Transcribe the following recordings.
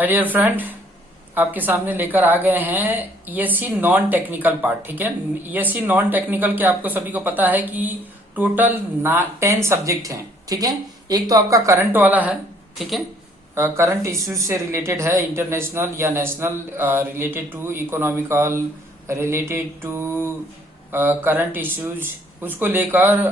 Hi dear friend, आपके सामने लेकर आ गए हैं ईएससी नॉन टेक्निकल पार्ट। ठीक है, ईएससी नॉन टेक्निकल के आपको सभी को पता है कि टोटल 10 सब्जेक्ट हैं। ठीक है, एक तो आपका करंट वाला है। ठीक है, करंट इश्यूज से रिलेटेड है, इंटरनेशनल या national, related to economical, related to current issues, उसको लेकर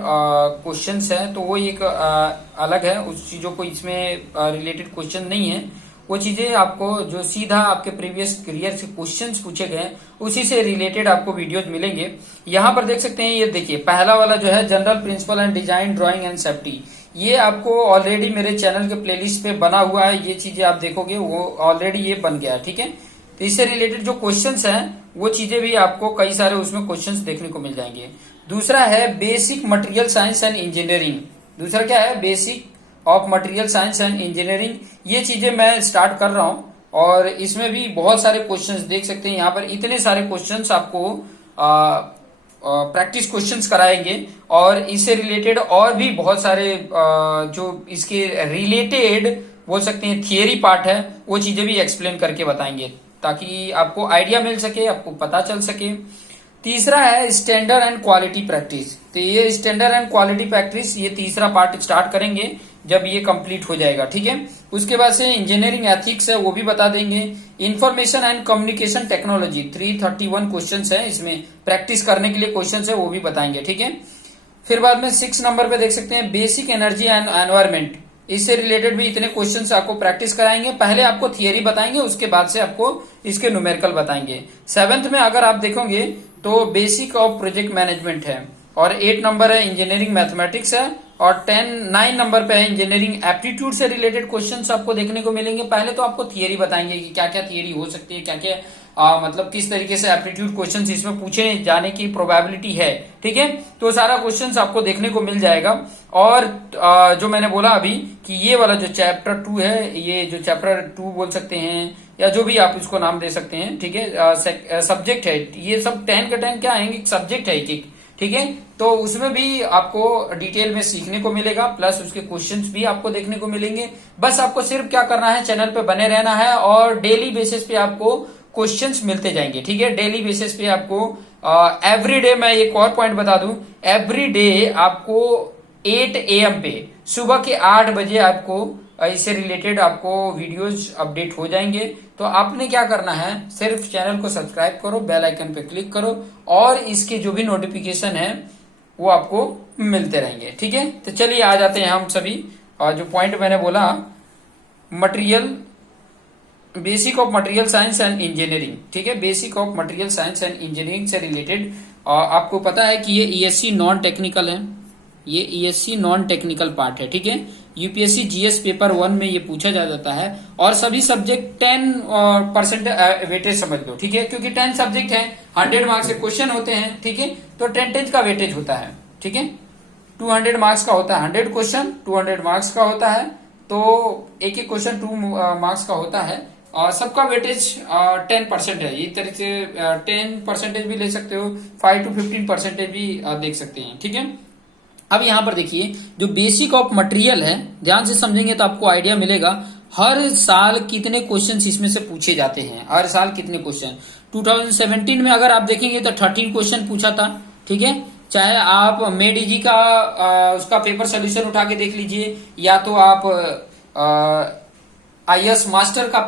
क्वेश्चंस है। तो वो एक अलग है, उस चीजों को इसमें रिलेटेड क्वेश्चन नहीं है। वो चीजें आपको जो सीधा आपके प्रीवियस करियर से क्वेश्चंस पूछे गए उसी से रिलेटेड आपको वीडियोज मिलेंगे। यहाँ पर देख सकते हैं, ये देखिए पहला वाला जो है general principle and design drawing and safety, ये आपको ऑलरेडी मेरे चैनल के प्लेलिस्ट पे बना हुआ है। ये चीजें आप देखोगे वो ऑलरेडी ये बन गया है। ठीक है, तो इससे रिलेटेड जो क्वेश्चंस हैं वो चीजें भी आपको कई सारे उसमें क्वेश्चंस देखने को मिल जाएंगे। दूसरा है basic material science and engineering. दूसरा क्या है? Basic of material science and engineering. ये चीजें मैं स्टार्ट कर रहा हूं और इसमें भी बहुत सारे क्वेश्चंस देख सकते हैं। यहाँ पर इतने सारे क्वेश्चंस आपको प्रैक्टिस क्वेश्चंस कराएंगे और इससे रिलेटेड और भी बहुत सारे जो इसके रिलेटेड बोल सकते हैं थियरी पार्ट है, वो चीजें भी एक्सप्लेन करके बताएंगे ताकि आपको आइडिया मिल सके, आपको पता चल सके। तीसरा है स्टैंडर्ड एंड क्वालिटी प्रैक्टिस। तो ये स्टैंडर्ड एंड क्वालिटी प्रैक्टिस ये तीसरा पार्ट स्टार्ट करेंगे जब ये कंप्लीट हो जाएगा। ठीक है, उसके बाद से इंजीनियरिंग एथिक्स है वो भी बता देंगे। Information and communication technology 331 question है, इसमें प्रैक्टिस करने के लिए क्वेश्चन है वो भी बताएंगे। ठीक है, फिर बाद में 6 नंबर पे देख सकते हैं बेसिक एनर्जी एंड एनवायरमेंट। इससे रिलेटेड भी इतने क्वेश्चंस आपको प्रैक्टिस कराएंगे। पहले आपको थियरी बताएंगे, उसके बाद से आपको इसके न्यूमेरिकल बताएंगे। 7th में अगर आप देखोगे तो बेसिक ऑफ प्रोजेक्ट मैनेजमेंट है और 8 नंबर है इंजीनियरिंग मैथमेटिक्स है और 9 नंबर पे है इंजीनियरिंग एप्टीट्यूड से रिलेटेड क्वेश्चंस आपको देखने को मिलेंगे। पहले तो आपको थियरी बताएंगे कि क्या क्या थियरी हो सकती है, क्या क्या मतलब किस तरीके से एप्टीट्यूड क्वेश्चंस इसमें पूछे जाने की प्रोबेबिलिटी है। ठीक है, तो सारा क्वेश्चंस आपको देखने को मिल जाएगा। और जो मैंने बोला अभी कि ये वाला जो चैप्टर 2 है, ये जो चैप्टर 2 बोल सकते हैं या जो भी आप इसको नाम दे सकते हैं। ठीक है, सब्जेक्ट है ये सब 10 का 10 क्या आएंगे, सब्जेक्ट है एक। ठीक है, तो उसमें भी आपको डिटेल में सीखने को मिलेगा, प्लस उसके क्वेश्चंस भी आपको देखने को मिलेंगे। बस आपको सिर्फ क्या करना है, चैनल पे बने रहना है और डेली बेसिस पे आपको क्वेश्चंस मिलते जाएंगे। ठीक है, डेली बेसिस पे आपको एवरी डे, मैं एक और पॉइंट बता दूं, एवरी डे आपको 8 AM पे सुबह के 8 बजे आपको इससे रिलेटेड आपको वीडियोज अपडेट हो जाएंगे। तो आपने क्या करना है, सिर्फ चैनल को सब्सक्राइब करो, बेल आइकन पे क्लिक करो और इसके जो भी नोटिफिकेशन है वो आपको मिलते रहेंगे। ठीक है, तो चलिए आ जाते हैं हम सभी। और जो पॉइंट मैंने बोला, material basic of material science and engineering. ठीक है, basic of material science and engineering से रिलेटेड आपको पता है कि ये ईएससी नॉन टेक्निकल है, ये ईएससी नॉन टेक्निकल पार्ट है। ठीक है, यूपीएससी जीएस पेपर 1 में ये पूछा जा जाता है और सभी सब्जेक्ट 10% वेटेज समझ लो। ठीक है, क्योंकि 10 सब्जेक्ट है, 100 मार्क्स से क्वेश्चन होते हैं। ठीक है, तो 10 का वेटेज होता है। ठीक है, 200 मार्क्स का होता है, 100 क्वेश्चन 200 मार्क्स का होता है, तो एक एक क्वेश्चन 2 मार्क्स का होता है और सबका वेटेज 10% है। इस तरह से 10% भी ले सकते हो, 5 to 15% भी देख सकते हैं। ठीक है, अब यहां पर देखिए जो बेसिक ऑफ मटेरियल है, ध्यान से समझेंगे तो आपको आइडिया मिलेगा हर साल कितने क्वेश्चंस इसमें से पूछे जाते हैं। हर साल कितने क्वेश्चन, 2017 में अगर आप देखेंगे तो 13 क्वेश्चन पूछा था। ठीक है, चाहे आप मेडिजी का उसका पेपर सोल्यूशन उठा के देख लीजिए या तो आप आईएएस मास्टर का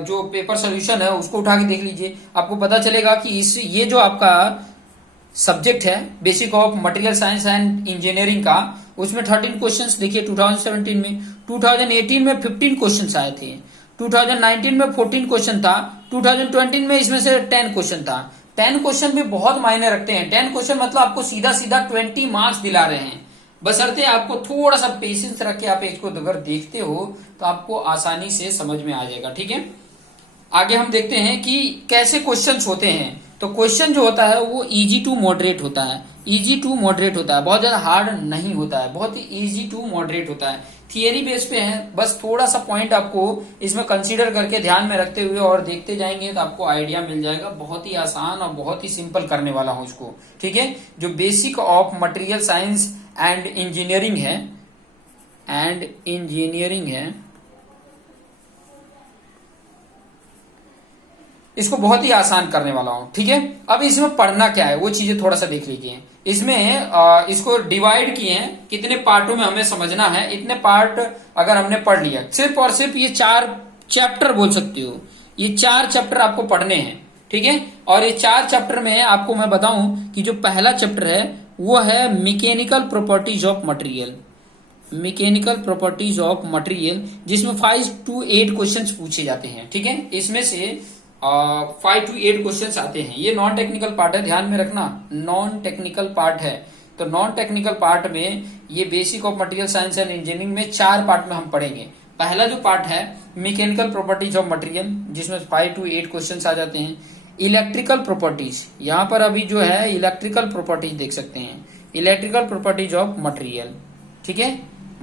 जो पेपर सोल्यूशन है उसको उठा के देख लीजिए, आपको पता चलेगा कि इस ये जो आपका सब्जेक्ट है basic of material science and engineering का, उसमें 13 क्वेश्चंस देखिए 2017 में। 2018 में 15 क्वेश्चंस आए थे, 2019 में 14 क्वेश्चन था, 2020 में इसमें से 10 क्वेश्चन था। 10 क्वेश्चन भी बहुत मायने रखते हैं। 10 क्वेश्चन मतलब आपको सीधा सीधा 20 मार्क्स दिला रहे हैं, बशर्ते आपको थोड़ा सा पेशेंस रख के आप इसको अगर देखते हो तो आपको आसानी से समझ में आ जाएगा। ठीक है, आगे हम देखते हैं कि कैसे क्वेश्चंस होते हैं। तो क्वेश्चन जो होता है वो इजी टू मॉडरेट होता है, इजी टू मॉडरेट होता है, बहुत ज्यादा हार्ड नहीं होता है, बहुत ही इजी टू मॉडरेट होता है। थियरी बेस पे है, बस थोड़ा सा पॉइंट आपको इसमें कंसीडर करके ध्यान में रखते हुए और देखते जाएंगे तो आपको आइडिया मिल जाएगा। बहुत ही आसान और बहुत ही सिंपल करने वाला हूं इसको। ठीक है, जो basic of material science and engineering है इसको बहुत ही आसान करने वाला हूं, ठीक है। अब इसमें पढ़ना क्या है वो चीजें थोड़ा सा देख लीजिए। इसमें इसको डिवाइड किए हैं, कितने पार्टों में हमें समझना है, इतने पार्ट अगर हमने पढ़ लिया, सिर्फ और सिर्फ ये 4 चैप्टर बोल सकती हो, ये 4 चैप्टर आपको पढ़ने हैं, ठीक है। और ये 4 चैप्टर में आपको मैं बताऊं कि जो पहला चैप्टर है वो है mechanical properties of material, mechanical properties of material, जिसमें 5 to 8 क्वेश्चंस पूछे जाते हैं, ठीक है। इसमें से 5 to 8 क्वेश्चंस आते हैं। ये नॉन टेक्निकल पार्ट है, ध्यान में रखना, नॉन टेक्निकल पार्ट है। तो नॉन टेक्निकल पार्ट में ये basic of material science and engineering में 4 पार्ट में हम पढ़ेंगे। पहला जो पार्ट है मैकेनिकल प्रॉपर्टीज ऑफ मटेरियल, जिसमें 5 to 8 क्वेश्चंस आ जाते हैं। इलेक्ट्रिकल प्रॉपर्टीज, यहाँ पर अभी जो है इलेक्ट्रिकल प्रॉपर्टीज देख सकते हैं, इलेक्ट्रिकल प्रॉपर्टीज ऑफ मटेरियल, ठीक है।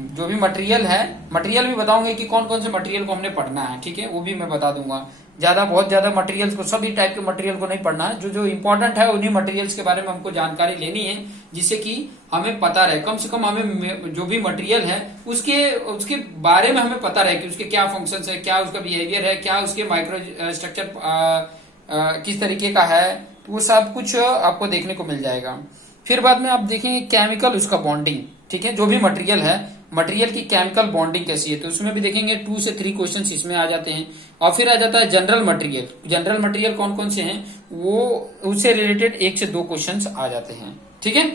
जो भी मटेरियल है, मटेरियल भी बताऊंगे कि कौन कौन से मटेरियल को हमने पढ़ना है, ठीक है, वो भी मैं बता दूंगा। बहुत ज्यादा मटेरियल्स को, सभी टाइप के मटेरियल को नहीं पढ़ना है, जो जो इंपॉर्टेंट है उन्हीं मटेरियल्स के बारे में हमको जानकारी लेनी है, जिससे कि हमें पता रहे, कम से कम हमें जो भी मटेरियल है उसके बारे में हमें पता रहे कि उसके क्या फंक्शंस है, क्या उसका बिहेवियर है, क्या उसके माइक्रो स्ट्रक्चर किस तरीके का है, वो सब कुछ आपको देखने को मिल जाएगा। फिर बाद में आप देखेंगे केमिकल, उसका बॉन्डिंग, ठीक है, जो भी मटेरियल है, मटेरियल की केमिकल बॉन्डिंग कैसी है, तो उसमें भी देखेंगे 2 से 3 क्वेश्चंस इसमें आ जाते हैं। और फिर आ जाता है जनरल मटेरियल, जनरल मटेरियल कौन कौन से हैं वो, उससे रिलेटेड 1 से 2 क्वेश्चंस आ जाते हैं, ठीक है।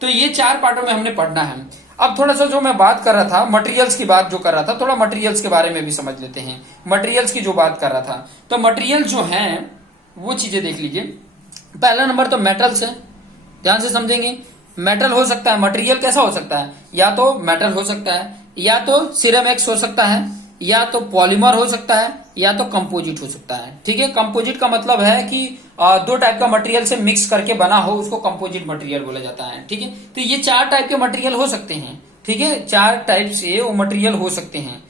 तो ये 4 पार्टों में हमने पढ़ना है। अब थोड़ा सा जो मैं बात कर रहा था, मटेरियल्स की बात जो कर रहा था, थोड़ा मटेरियल्स के बारे में भी समझ लेते हैं। मटेरियल्स की जो बात कर रहा था, तो मटेरियल जो है वो चीजें देख लीजिए। पहला नंबर तो मेटल्स है, ध्यान से समझेंगे। मेटल हो सकता है, मटेरियल कैसा हो सकता है, या तो मेटल हो सकता है, या तो सिरेमिक्स हो सकता है, या तो पॉलीमर हो सकता है, या तो कंपोजिट हो सकता है, ठीक है। कंपोजिट का मतलब है कि 2 टाइप का मटेरियल से मिक्स करके बना हो, उसको कंपोजिट मटेरियल बोला जाता है, ठीक है। तो ये 4 टाइप के मटेरियल हो सकते हैं, ठीक है, 4 टाइप से वो मटेरियल हो सकते हैं।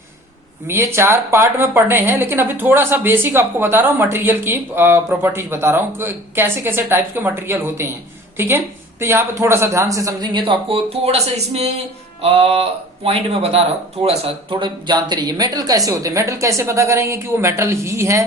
ये 4 पार्ट में पढ़ने हैं, लेकिन अभी थोड़ा सा बेसिक आपको बता रहा हूँ, मटेरियल की प्रॉपर्टीज बता रहा हूँ, कैसे कैसे टाइप्स के मटेरियल होते हैं, ठीक है। तो यहाँ पे थोड़ा सा ध्यान से समझेंगे तो आपको थोड़ा सा इसमें पॉइंट में बता रहा हूँ, थोड़ा जानते रहिए। मेटल कैसे होते हैं, मेटल कैसे पता करेंगे कि वो मेटल ही है,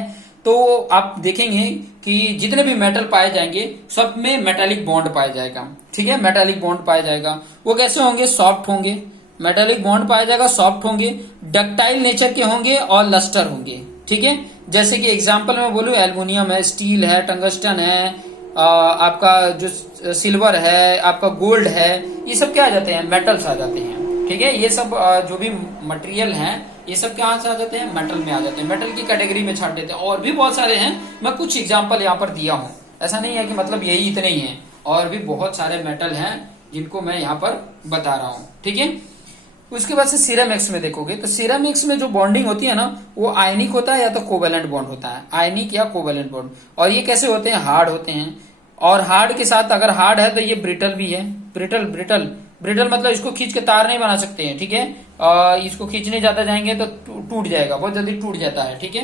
तो आप देखेंगे कि जितने भी मेटल पाए जाएंगे सब में मेटालिक बॉन्ड पाया जाएगा, ठीक है, मेटालिक बॉन्ड पाया जाएगा। वो कैसे होंगे, सॉफ्ट होंगे, मेटालिक बॉन्ड पाया जाएगा, सॉफ्ट होंगे, डक्टाइल नेचर के होंगे और लस्टर होंगे, ठीक है। जैसे कि एग्जांपल में बोलूं, एल्युमिनियम है, स्टील है, टंगस्टन है, आपका जो सिल्वर है, आपका गोल्ड है, ये सब क्या आ जाते हैं, मेटल्स आ जाते हैं, ठीक है। ये सब जो भी मटेरियल हैं ये सब कहाँ से आ जाते हैं, मेटल में आ जाते हैं, मेटल की कैटेगरी में छाट देते हैं। और भी बहुत सारे हैं, मैं कुछ एग्जांपल यहाँ पर दिया हूँ, ऐसा नहीं है कि मतलब यही इतने ही हैं, और भी बहुत सारे मेटल हैं जिनको मैं यहाँ पर बता रहा हूँ, ठीक है। उसके बाद से सिरेमिक्स में देखोगे तो सिरेमिक्स में जो बॉन्डिंग होती है ना, वो आयनिक होता है या तो कोवेलेंट बॉन्ड होता है, आयनिक या कोवेलेंट बॉन्ड। और ये कैसे होते हैं, हार्ड होते हैं, और हार्ड के साथ अगर हार्ड है तो ये ब्रिटल भी है, ब्रिटल ब्रिटल ब्रिटल मतलब इसको खींच के तार नहीं बना सकते हैं, ठीक है। इसको खींचने ज्यादा जाएंगे तो टूट जाएगा, बहुत जल्दी टूट जाता है, ठीक है।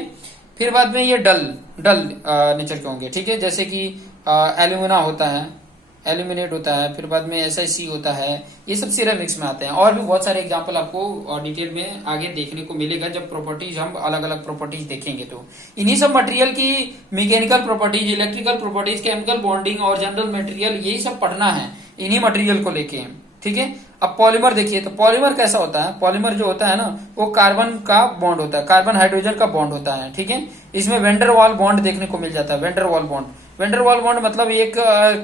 फिर बाद में ये डल नेचर के होंगे, ठीक है, जैसे कि एल्यूमिना होता है, एल्यूमिनेट होता है, फिर बाद में SiC होता है, ये सब सिरेमिक्स में आते हैं। और भी बहुत सारे एग्जांपल आपको डिटेल में आगे देखने को मिलेगा, जब प्रॉपर्टीज हम अलग अलग प्रॉपर्टीज देखेंगे। तो इन्हीं सब मटेरियल की mechanical properties, electrical properties, chemical bonding और जनरल मटेरियल, यही सब पढ़ना है इन्हीं मटेरियल को लेके, ठीक है। अब पॉलीमर देखिए, तो पॉलीमर कैसा होता है, पॉलीमर जो होता है ना, वो कार्बन का बॉन्ड होता है, कार्बन हाइड्रोजन का बॉन्ड होता है, ठीक है। इसमें वेंडर वाल बॉन्ड देखने को मिल जाता है, वेंडर वाल बॉन्ड। वेंडर वाल बॉन्ड मतलब एक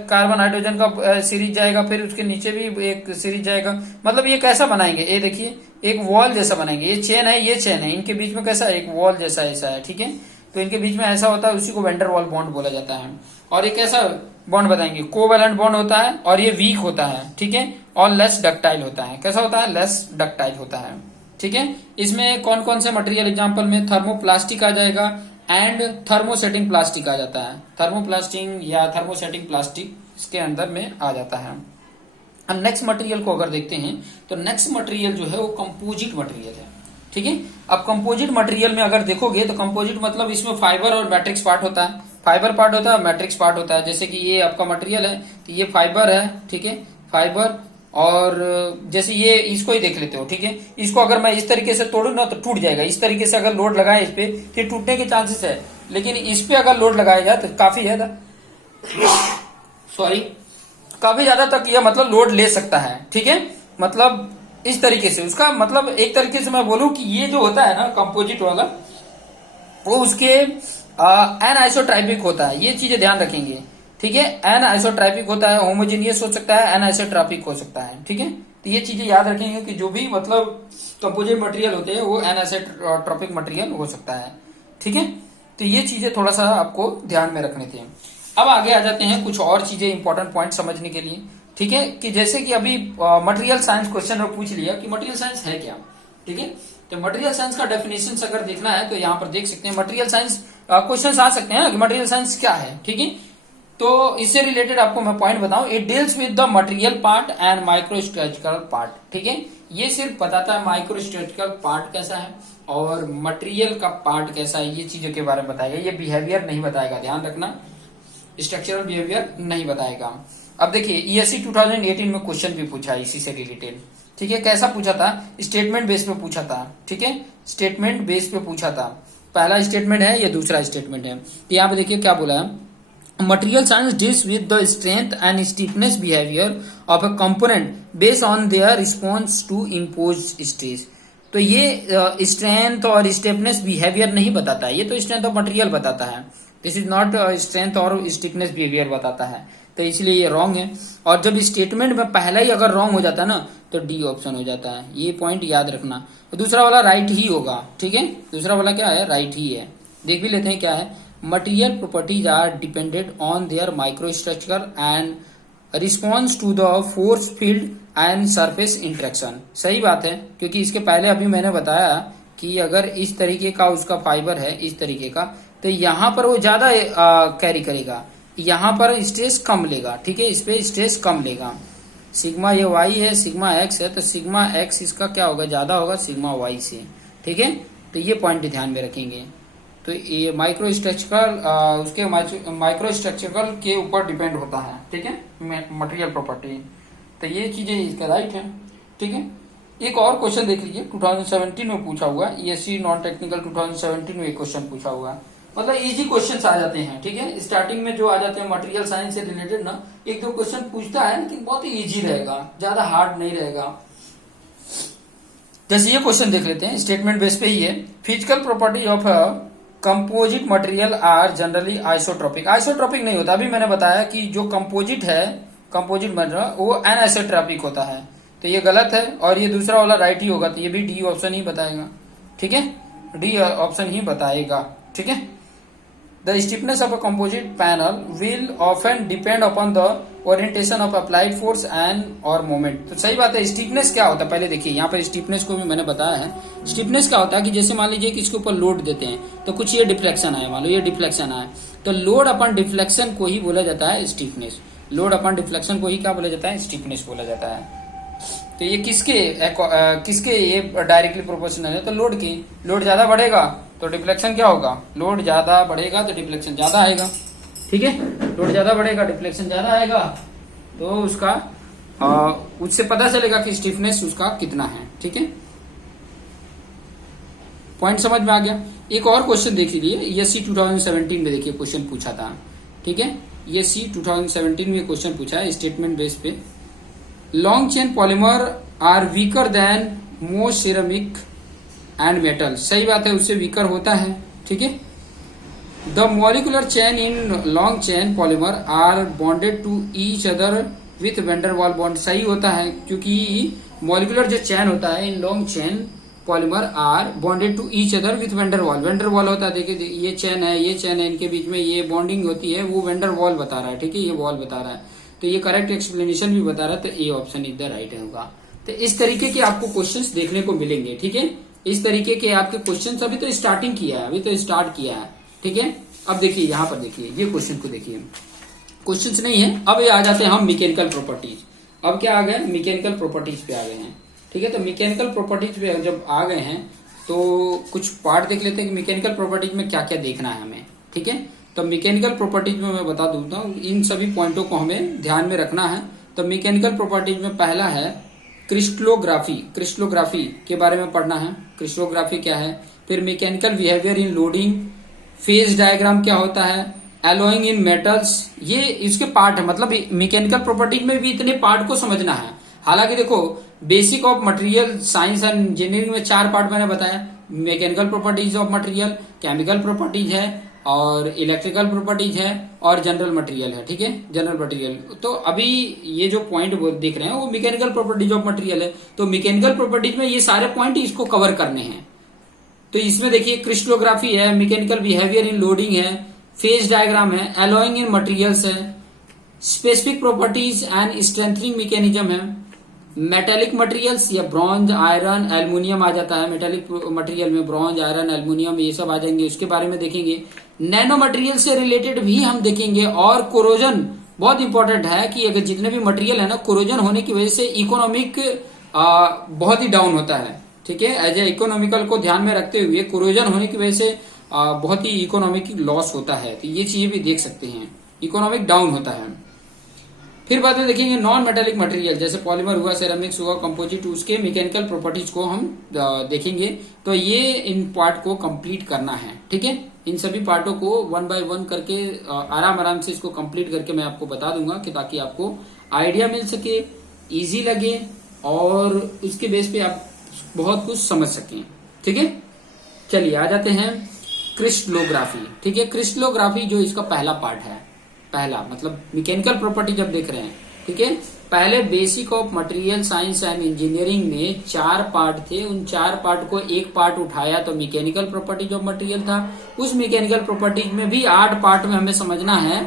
कार्बन हाइड्रोजन का सीरीज जाएगा, फिर उसके नीचे भी एक सीरीज जाएगा, मतलब ये कैसा बनाएंगे, ये देखिए एक वॉल जैसा बनाएंगे, ये चेन है, ये चेन है, इनके बीच में कैसा एक वॉल जैसा ऐसा है, ठीक है। तो इनके बीच में ऐसा होता है, उसी को वेंडर वाल बॉन्ड बोला जाता है। और एक ऐसा बॉन्ड बताएंगे, कोवेलेंट बॉन्ड होता है, और ये वीक होता है, ठीक है, और लेस डक्टाइल होता है। कैसा होता है, लेस डक्टाइल होता है, ठीक है। इसमें कौन कौन से मटेरियल एग्जांपल में थर्मोप्लास्टिक आ जाएगा एंड थर्मोसेटिंग प्लास्टिक आ जाता है, थर्मोप्लास्टिक या थर्मोसेटिंग प्लास्टिक इसके अंदर में आ जाता है। हम नेक्स्ट मटेरियल को अगर देखते हैं तो नेक्स्ट मटेरियल जो है वो कंपोजिट मटेरियल है, ठीक है। अब कंपोजिट मटेरियल में अगर देखोगे तो कंपोजिट मतलब इसमें फाइबर और मैट्रिक्स पार्ट होता है, फाइबर पार्ट होता है, मैट्रिक्स पार्ट होता है। जैसे कि ये आपका मटेरियल है तो ये फाइबर है, ठीक है, फाइबर। और जैसे ये इसको ही देख लेते हो, ठीक है, इसको अगर मैं इस तरीके से तोड़ू ना तो टूट जाएगा, इस तरीके से अगर लोड लगाए इस पे तो टूटने के चांसेस है। लेकिन इस पे अगर लोड लगाया जाए तो काफी ज्यादा सॉरी काफी ज्यादा तक यह मतलब लोड ले सकता है। ठीक है, मतलब इस तरीके से उसका मतलब एक तरीके से मैं बोलूं कि ये जो होता है ना कंपोजिट वाला, वो उसके एन आइसोट्राइपिक होता है, ये चीजें ध्यान रखेंगे। ठीक है, एन आइसोट्राइपिक होता है, होमोजेनियस हो सकता है, एन आइसोट्रापिक हो सकता है। ठीक है, तो ये चीजें याद रखेंगे कि जो भी मतलब कंपोजिट मटेरियल होते हैं वो एन आइसोट्रॉपिक मटेरियल हो सकता है। ठीक है, तो ये चीजें थोड़ा सा आपको ध्यान में रखने थे। अब आगे आ जाते हैं कुछ और चीजें इंपॉर्टेंट पॉइंट समझने के लिए। ठीक है, कि जैसे कि अभी मटेरियल साइंस क्वेश्चन में पूछ लिया कि मटेरियल साइंस है क्या। ठीक है, तो मटेरियल साइंस का डेफिनेशन अगर देखना है तो यहाँ पर देख सकते हैं मटेरियल साइंस क्वेश्चन आ सकते हैं कि मटेरियल साइंस क्या है। ठीक है, तो इससे रिलेटेड आपको मैं पॉइंट बताऊं, it deals with the material part and microstructural part. ठीक है, ये सिर्फ बताता है माइक्रोस्ट्रक्चरल पार्ट कैसा है और मटेरियल का पार्ट कैसा है, ये चीजों के बारे में बताएगा। ये बिहेवियर नहीं बताएगा, ध्यान रखना, स्ट्रक्चरल बिहेवियर नहीं बताएगा। अब देखिए ईएससी 2018 में क्वेश्चन भी पूछा है इसी से रिलेटेड। ठीक है, कैसा पूछा था, स्टेटमेंट बेस पे पूछा था। ठीक है, स्टेटमेंट बेस पे पूछा था, पहला स्टेटमेंट है, ये दूसरा स्टेटमेंट है। यहाँ पे देखिए क्या बोला है, material science deals with the strength and stiffness behavior of a component based on their response to imposed stress। तो ये स्ट्रेंथ और स्टिफनेस बिहेवियर नहीं बताता है, ये तो स्ट्रेंथ ऑफ मटेरियल बताता है। दिस इज नॉट स्ट्रेंथ और स्टिफनेस बिहेवियर बताता है, तो इसलिए ये रॉन्ग है। और जब स्टेटमेंट में पहला ही अगर रॉन्ग हो जाता है ना तो डी ऑप्शन हो जाता है, ये पॉइंट याद रखना। दूसरा वाला राइट ही होगा। ठीक है, दूसरा वाला क्या है, राइट ही है। देख भी लेते हैं क्या है, material properties are dependent on their microstructure and response to the force field and surface interaction। सही बात है, क्योंकि इसके पहले अभी मैंने बताया कि अगर इस तरीके का उसका फाइबर है इस तरीके का, तो यहाँ पर वो ज्यादा कैरी करेगा, यहाँ पर स्ट्रेस कम लेगा। ठीक है, इस पे स्ट्रेस कम लेगा। सिग्मा ये वाई है, सिग्मा एक्स है, तो सिग्मा एक्स इसका क्या होगा, ज्यादा होगा सिग्मा वाई से। ठीक है, तो ये पॉइंट ध्यान में रखेंगे। तो ये माइक्रो स्ट्रक्चरल उसके माइक्रो स्ट्रक्चरल के ऊपर डिपेंड होता है। ठीक है, मटेरियल प्रॉपर्टी, तो ये चीजें इसका राइट है। ठीक है, एक और क्वेश्चन देख लीजिए 2017 में पूछा हुआ, ईएससी नॉन टेक्निकल 2017 में एक क्वेश्चन पूछा हुआ, मतलब इजी क्वेश्चंस आ जाते हैं। ठीक है, स्टार्टिंग में जो आ जाते हैं मटेरियल साइंस से रिलेटेड ना, एक दो क्वेश्चन पूछता है लेकिन बहुत ही इजी रहेगा, ज्यादा हार्ड नहीं रहेगा। जैसे ये क्वेश्चन देख लेते हैं, स्टेटमेंट बेस पे ही है, physical property of composite material are generally isotropic. Isotropic नहीं होता, अभी मैंने बताया कि जो कंपोजिट है, कंपोजिट मटेरियल वो एनआइसोट्रोपिक होता है, तो ये गलत है और ये दूसरा वाला राइट ही होगा, तो ये भी डी ऑप्शन ही बताएगा। ठीक है, डी ऑप्शन ही बताएगा। ठीक है, the stiffness of a composite panel will often depend upon the orientation of applied force and और मोमेंट। तो सही बात है। स्टिफनेस क्या होता है, पहले देखिए यहाँ पर स्टिफनेस को भी मैंने बताया है। स्टिफनेस क्या होता है कि जैसे मान लीजिए कि इसके ऊपर लोड देते हैं तो कुछ ये डिफ्लेक्शन आए, मान लो ये डिफ्लेक्शन आए, तो लोड अपॉन डिफ्लेक्शन को ही बोला जाता है स्टिफनेस। लोड अपॉन डिफ्लेक्शन को ही क्या बोला जाता है, स्टिफनेस बोला जाता है। तो ये किसके ये डायरेक्टली प्रोपोर्शनल है, तो लोड की। लोड ज्यादा बढ़ेगा तो डिफ्लेक्शन क्या होगा, लोड ज्यादा बढ़ेगा तो डिफ्लेक्शन ज्यादा आएगा। ठीक है, लोड ज्यादा बढ़ेगा डिफ्लेक्शन ज्यादा आएगा, तो उसका उससे पता चलेगा कि स्टिफनेस उसका कितना है। ठीक है, पॉइंट समझ में आ गया। एक और क्वेश्चन देख लीजिए, ईएससी 2017 में देखिए क्वेश्चन पूछा था। ठीक है, ईएससी 2017 में क्वेश्चन पूछा है स्टेटमेंट बेस पे, long chain polymer are weaker than most ceramic and metal. सही बात है, उससे वीकर होता है। ठीक है, the molecular chain in long chain polymer are bonded to each other with van der Waals bond. सही होता है, क्योंकि मॉलिकुलर जो चेन होता है in long chain polymer are bonded to each other with van der Waals. Van der Waals होता है, देखिए ये चेन है, ये चेन है, इनके बीच में ये बॉन्डिंग होती है, वो वेंडरवाल बता रहा है। ठीक है, ये वॉल बता रहा है, तो ये करेक्ट एक्सप्लेनेशन भी बता रहा है, तो A option is the right होगा। तो इस तरीके के आपको क्वेश्चंस देखने को मिलेंगे। ठीक है, इस तरीके के आपके क्वेश्चंस अभी तो स्टार्टिंग किया है, अभी तो स्टार्ट किया है। ठीक है, अब देखिए यहाँ पर देखिए ये क्वेश्चन को देखिए, क्वेश्चंस नहीं है। अब ये आ जाते हैं हम मैकेनिकल प्रॉपर्टीज। अब क्या आ गए, मैकेनिकल प्रॉपर्टीज पे आ गए हैं। ठीक है, तो मैकेनिकल प्रॉपर्टीज पे जब आ गए हैं तो कुछ पार्ट देख लेते हैं कि मैकेनिकल प्रॉपर्टीज में क्या क्या देखना है हमें। ठीक है, तो मैकेनिकल प्रॉपर्टीज में मैं बता दूंगा हूँ, इन सभी पॉइंटों को हमें ध्यान में रखना है। तो मैकेनिकल प्रॉपर्टीज में पहला है क्रिस्टलोग्राफी। क्रिस्टलोग्राफी के बारे में पढ़ना है, क्रिस्टलोग्राफी क्या है। फिर mechanical behaviour in loading, phase diagram क्या होता है, एलोइंग इन मेटल्स, ये इसके पार्ट है। मतलब मैकेनिकल प्रॉपर्टीज में भी इतने पार्ट को समझना है। हालांकि देखो basic of material science and engineering में 4 पार्ट मैंने बताया, mechanical properties of material, chemical properties है और इलेक्ट्रिकल प्रॉपर्टीज है और जनरल मटेरियल है। ठीक है, जनरल मटेरियल। तो अभी ये जो पॉइंट देख रहे हैं वो मैकेनिकल प्रॉपर्टीज ऑफ मटेरियल है। तो मैकेनिकल प्रॉपर्टीज में ये सारे पॉइंट इसको कवर करने हैं। तो इसमें देखिए क्रिस्टलोग्राफी है, मैकेनिकल बिहेवियर इन लोडिंग है, फेज डायग्राम है, एलॉइंग इन मटेरियल्स है, specific properties and strengthening mechanism है, मेटेलिक मटेरियल्स या ब्रॉन्ज, आयरन, एल्युमिनियम आ जाता है। मेटेलिक मटेरियल में ब्रॉन्ज, आयरन, एल्युमिनियम ये सब आ जाएंगे, उसके बारे में देखेंगे। नैनो मटेरियल से रिलेटेड भी हम देखेंगे। और कोरोजन बहुत इंपॉर्टेंट है कि अगर जितने भी मटेरियल है ना, कोरोजन होने की वजह से इकोनॉमिक बहुत ही डाउन होता है। ठीक है, एज ए इकोनॉमिकल को ध्यान में रखते हुए कोरोजन होने की वजह से बहुत ही इकोनॉमिक लॉस होता है। तो ये चीजें भी देख सकते हैं, इकोनॉमिक डाउन होता है। फिर बाद में देखेंगे नॉन मेटेलिक मटेरियल, जैसे पॉलीमर हुआ, सेरामिक्स हुआ, कंपोजिट, उसके मैकेनिकल प्रॉपर्टीज को हम देखेंगे। तो ये इन पार्ट को कंप्लीट करना है। ठीक है, इन सभी पार्टों को 1 बाय 1 करके आराम आराम से इसको कंप्लीट करके मैं आपको बता दूंगा कि ताकि आपको आइडिया मिल सके, इजी लगे और उसके बेस पे आप बहुत कुछ समझ सकें। ठीक है, चलिए आ जाते हैं क्रिस्टलोग्राफी। ठीक है, क्रिस्टलोग्राफी जो इसका पहला पार्ट है, पहला मतलब मैकेनिकल प्रॉपर्टी जब देख रहे हैं। ठीक है, पहले basic of material science and engineering में 4 पार्ट थे, उन 4 पार्ट को एक पार्ट उठाया तो मैकेनिकल प्रॉपर्टीज ऑफ मटेरियल था। उस मैकेनिकल प्रॉपर्टीज में भी 8 पार्ट में हमें समझना है।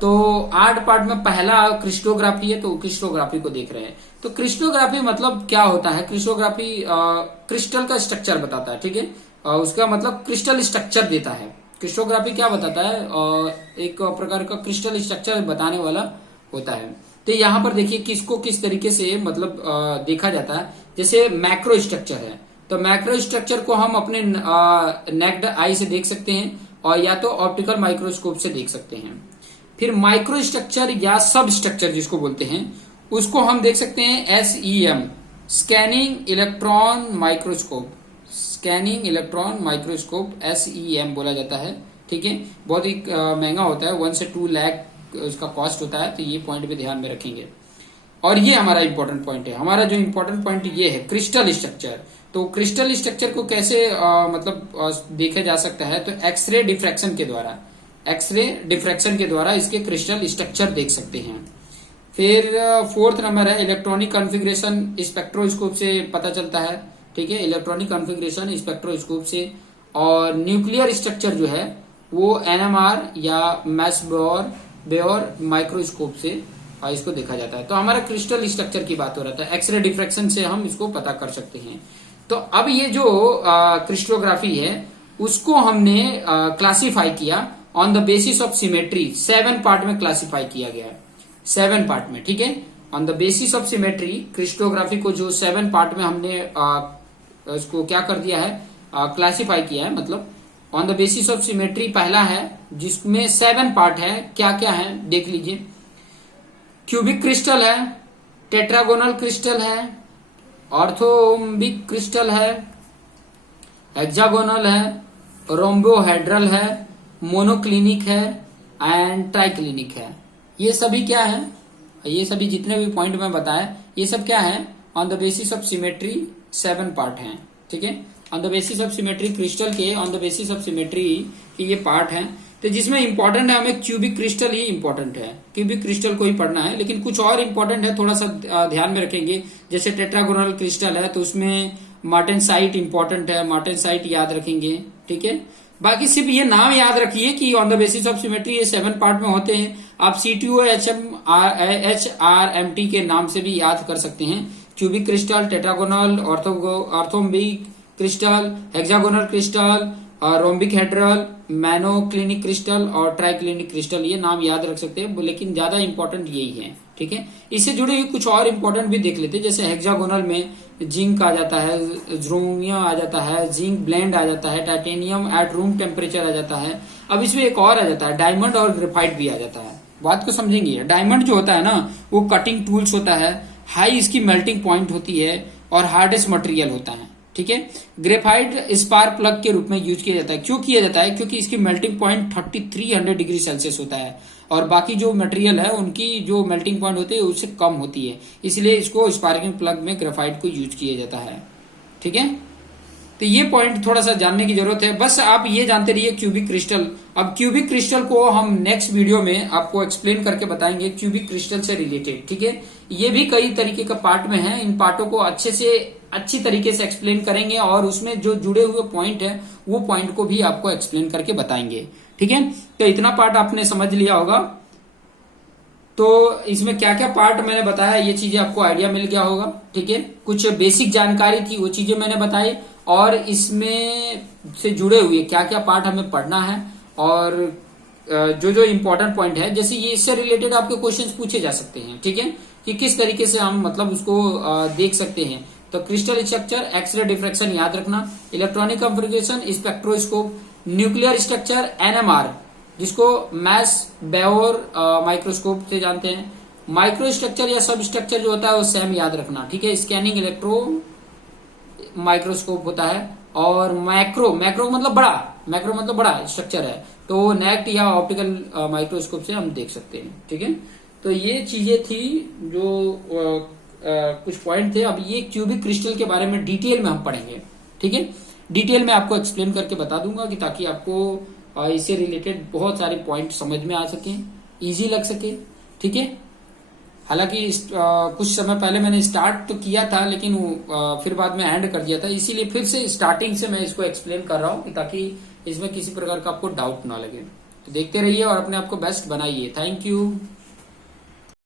तो 8 पार्ट में पहला क्रिस्टलोग्राफी है, तो क्रिस्टलोग्राफी को देख रहे हैं। तो क्रिस्टलोग्राफी मतलब क्या होता है? क्रिस्टलोग्राफी क्रिस्टल का स्ट्रक्चर बताता है। ठीक है, उसका मतलब क्रिस्टल स्ट्रक्चर देता है। क्रिस्टलोग्राफी क्या बताता है? एक प्रकार का क्रिस्टल स्ट्रक्चर बताने वाला होता है। तो यहाँ पर देखिए किसको किस तरीके से मतलब देखा जाता है। जैसे मैक्रो स्ट्रक्चर है, तो मैक्रो स्ट्रक्चर को हम अपने नेक्ड आई से देख सकते हैं और या तो ऑप्टिकल माइक्रोस्कोप से देख सकते हैं। फिर माइक्रो स्ट्रक्चर या सब स्ट्रक्चर जिसको बोलते हैं, उसको हम देख सकते हैं SEM, scanning electron microscope. Scanning electron microscope SEM बोला जाता है। ठीक है, बहुत ही महंगा होता है, 1 से 2 लाख उसका कॉस्ट होता है। तो ये पॉइंट भी ध्यान में रखेंगे। और ये हमारा इंपॉर्टेंट पॉइंट है। हमारा जो इंपॉर्टेंट पॉइंट ये है क्रिस्टल स्ट्रक्चर। तो क्रिस्टल स्ट्रक्चर को कैसे मतलब देखा जा सकता है? तो एक्सरे डिफ्रैक्शन के द्वारा, एक्सरे डिफ्रैक्शन के द्वारा इसके क्रिस्टल स्ट्रक्चर देख सकते हैं। फिर 4th नंबर है इलेक्ट्रॉनिक कॉन्फ़िगरेशन, स्पेक्ट्रोस्कोप से पता चलता है। ठीक है, इलेक्ट्रॉनिक कॉन्फ़िगरेशन स्पेक्ट्रोस्कोप से। और न्यूक्लियर स्ट्रक्चर जो है वो NMR या मैस बेयर माइक्रोस्कोप से इसको देखा जाता है। तो हमारा क्रिस्टल स्ट्रक्चर की बात हो रहा था, एक्सरे डिफ्रैक्शन से हम इसको पता कर सकते हैं। तो अब ये जो क्रिस्टलोग्राफी है उसको हमने क्लासिफाई किया on the basis of symmetry. 7 part में क्लासिफाई किया गया है, 7 पार्ट में। ठीक है, on the basis of symmetry crystallography को जो 7 पार्ट में हमने इसको क्या कर दिया है, क्लासिफाई किया है। मतलब on the basis of symmetry पहला है जिसमें 7 पार्ट है। क्या क्या है देख लीजिए। क्यूबिक क्रिस्टल है, टेट्रागोनल क्रिस्टल है, ऑर्थोम्बिक क्रिस्टल है, हेक्सागोनल है, रोम्बोहेड्रल है, मोनोक्लिनिक है एंड ट्राइक्लिनिक है। ये सभी क्या है? ये सभी जितने भी पॉइंट में बताया ये सब क्या है? On the basis of symmetry 7 part हैं। ठीक है, on the basis of symmetry crystal के on the basis of symmetry के ये पार्ट हैं। तो जिसमें इंपॉर्टेंट है हमें क्यूबिक क्रिस्टल ही इंपॉर्टेंट है, क्यूबिक क्रिस्टल को ही पढ़ना है। लेकिन कुछ और इंपॉर्टेंट है, थोड़ा सा ध्यान में रखेंगे। जैसे टेट्रागोनल क्रिस्टल है तो उसमें मार्टेनसाइट इंपॉर्टेंट है, मार्टेनसाइट याद रखेंगे। ठीक है, बाकी सिर्फ ये नाम याद रखिए कि on the basis of symmetry ये 7 पार्ट में होते हैं। आप CTO HRMT के नाम से भी याद कर सकते हैं। Cubic crystal, tetragonal, orthorhombic crystal, hexagonal crystal, rhombohedral, monoclinic crystal और ट्राइक्लिनिक क्रिस्टल, ये नाम याद रख सकते हैं। लेकिन ज्यादा इंपॉर्टेंट यही है। ठीक है, इससे जुड़े हुए कुछ और इंपॉर्टेंट भी देख लेते हैं। जैसे हेक्सागोनल में जिंक आ जाता है, ज़्रोमियम आ जाता है, जिंक ब्लेंड आ जाता है, टाइटेनियम एट रूम टेम्परेचर आ जाता है। अब इसमें एक और आ जाता है, डायमंड और ग्रेफाइट भी आ जाता है। बात को समझेंगे। डायमंड जो होता है ना वो कटिंग टूल्स होता है, हाई इसकी मेल्टिंग पॉइंट होती है और हार्डेस्ट मटेरियल होता है। ठीक है। ग्रेफाइट स्पार्क प्लग के रूप में यूज किया जाता है। क्यों किया जाता है? क्योंकि इसकी मेल्टिंग पॉइंट 3300 डिग्री सेल्सियस होता है और बाकी जो मटेरियल है उनकी जो मेल्टिंग पॉइंट होती है उससे कम होती है, इसलिए इसको स्पार्किंग प्लग में ग्रेफाइट को यूज किया जाता है। ठीक है, तो ये पॉइंट थोड़ा सा जानने की जरूरत है। बस आप ये जानते रहिए क्यूबिक क्रिस्टल। अब क्यूबिक क्रिस्टल को हम नेक्स्ट वीडियो में आपको एक्सप्लेन करके बताएंगे क्यूबिक क्रिस्टल से रिलेटेड। ठीक है, ये भी कई तरीके का पार्ट में है, इन पार्टों को अच्छी तरीके से एक्सप्लेन करेंगे और उसमें जो जुड़े हुए पॉइंट है वो पॉइंट को भी आपको एक्सप्लेन करके बताएंगे। ठीक है, तो इतना पार्ट आपने समझ लिया होगा। तो इसमें क्या क्या पार्ट मैंने बताया ये चीजें आपको आइडिया मिल गया होगा। ठीक है, कुछ बेसिक जानकारी थी वो चीजें मैंने बताई और इसमें से जुड़े हुए क्या क्या पार्ट हमें पढ़ना है और जो जो इम्पोर्टेंट पॉइंट है, जैसे ये इससे रिलेटेड आपके क्वेश्चंस पूछे जा सकते हैं। ठीक है, कि किस तरीके से हम मतलब उसको देख सकते हैं। तो क्रिस्टल स्ट्रक्चर, एक्सरे डिफ्रैक्शन याद रखना, electronic configuration, spectroscope, nuclear structure, NMR जिसको मैस बेओर माइक्रोस्कोप से जानते हैं, माइक्रो स्ट्रक्चर या सब स्ट्रक्चर जो होता है वो सेम याद रखना। ठीक है, स्कैनिंग इलेक्ट्रो माइक्रोस्कोप होता है और मैक्रो मतलब बड़ा स्ट्रक्चर है तो नेक्ट या ऑप्टिकल माइक्रोस्कोप से हम देख सकते हैं। ठीक है, तो ये चीजें थी जो कुछ पॉइंट थे। अब ये क्यूबिक क्रिस्टल के बारे में डिटेल में हम पढ़ेंगे। ठीक है, डिटेल में आपको एक्सप्लेन करके बता दूंगा कि ताकि आपको इससे रिलेटेड बहुत सारे पॉइंट समझ में आ सके, इजी लग सके। ठीक है, हालांकि कुछ समय पहले मैंने स्टार्ट तो किया था लेकिन फिर बाद में एंड कर दिया था, इसीलिए फिर से स्टार्टिंग से मैं इसको एक्सप्लेन कर रहा हूँ ताकि इसमें किसी प्रकार का आपको डाउट ना लगे। तो देखते रहिए और अपने आप को बेस्ट बनाइए। Thank you.